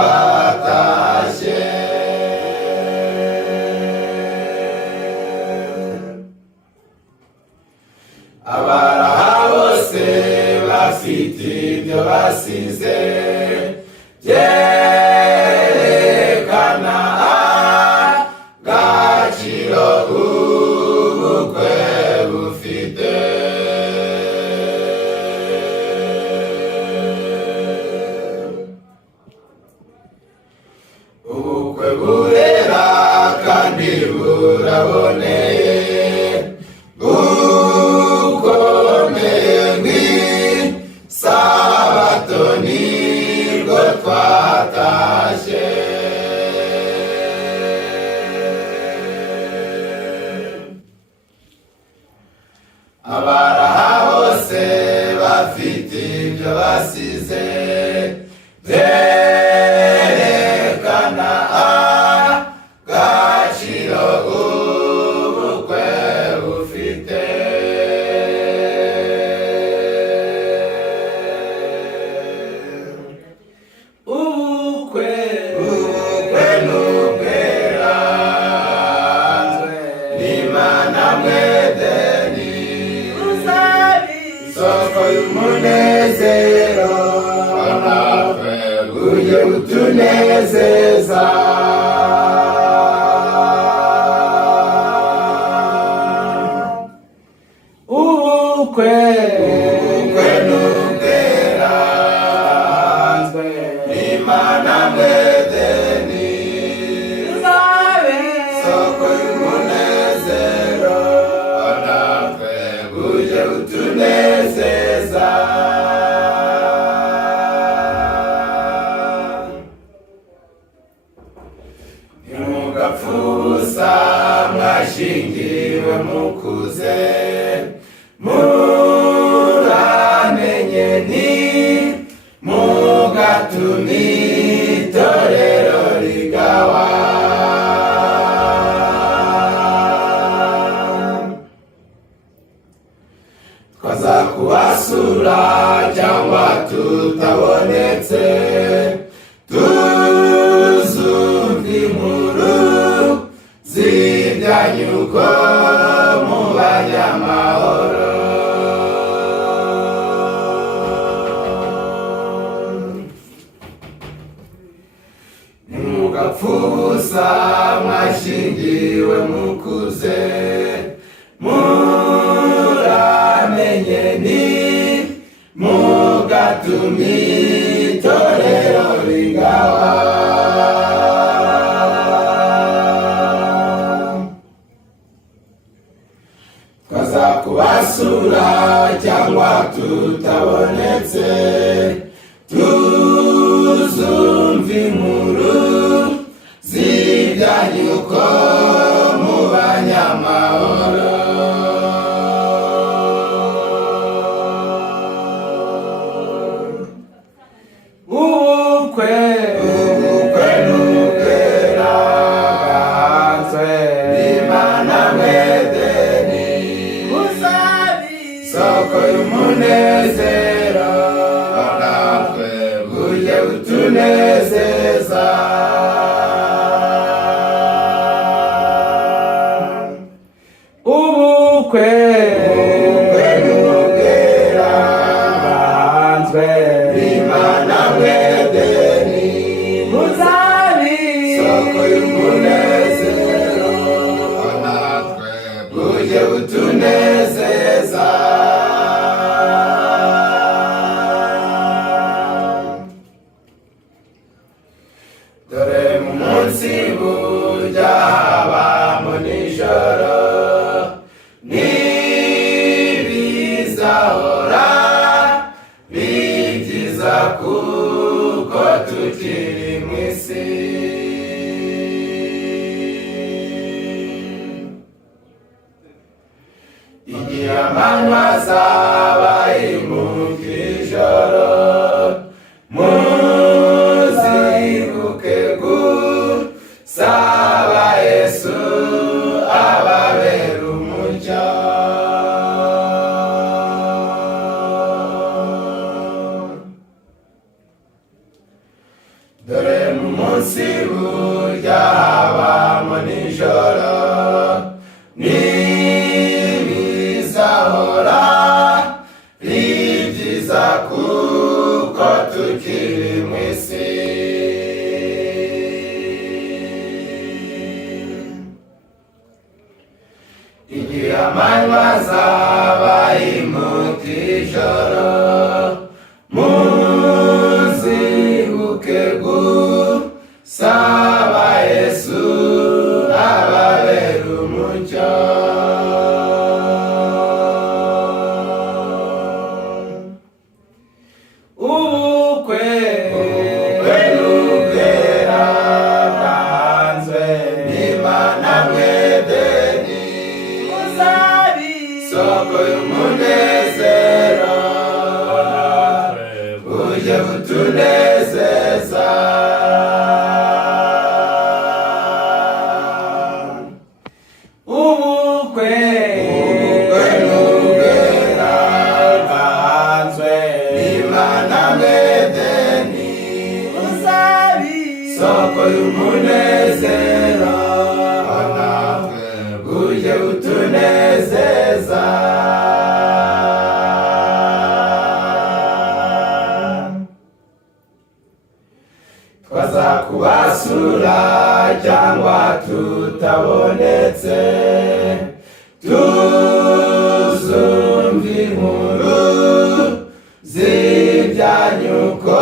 twatashye. Abaraha bose bafite ibyo basize byerekana agaciro ubukwe bufite. Ubukwe burera kandi buraboneye, bukomeye nk'isabato nibwo twatashye. Abaraha bose bafite ibyo basize byerekana agaciro ubukwe bufite. Ubukwe n'ubweranzwe n'Imana mw'Edeni, soko y'umunezero, natwe uje utunezeza. Ubukwe n'ubweranzwe n'Imana mw'Edeni, soko y'umunezero, natwe uje utunezeza. Ntimugapfe ubusa mwashingiwe mukuze, muramenye ntimugatuma itorero rigawa. Twaza kubasura cyangwa tutabonetse, tuzumva inkuru z'ibyanyu uko mubanye amahoro. Ntimugapfe ubusa mwashingiwe mukuze, muramenye ntimugatuma itorero rigawa. Twaza kubasura cyangwa tutabonetse, tuzumva inkuru z'ibyanyu uko mubanye amahoro. Ubukwe n'ubweranzwe n'Imana mw'Edeni, soko y'umunezero, natwe uje utunezeza. Ubukwe n'ubweranzwe n'Imana mw'Edeni, soko y'umunezero, natwe uje utunezeza. Dore mu munsi burya habamo nijoro, ntibizahora bibyiza kuko tukiri mu isi. Igihe amanywa azaba yimuka ijoro, muzibuke gusaba Yesu ababera umucyo. Dore tukiri mu isi. Igihe amanywa azaba yimuka ijoro, muzibuke gusaba Yesu ababera umucyo. Ubukwe n'ubwera bwanzwe n'Imana mw'Edeni, soko y'umunezero uje butunezeza. Ubukwe n'ubwera bwanzwe n'Imana mw'Edeni, soko y'umunezero uje butunezeza. Twaza kubasura cyangwa tutabonetse, tuzumva inkuru z'ibyanyu uko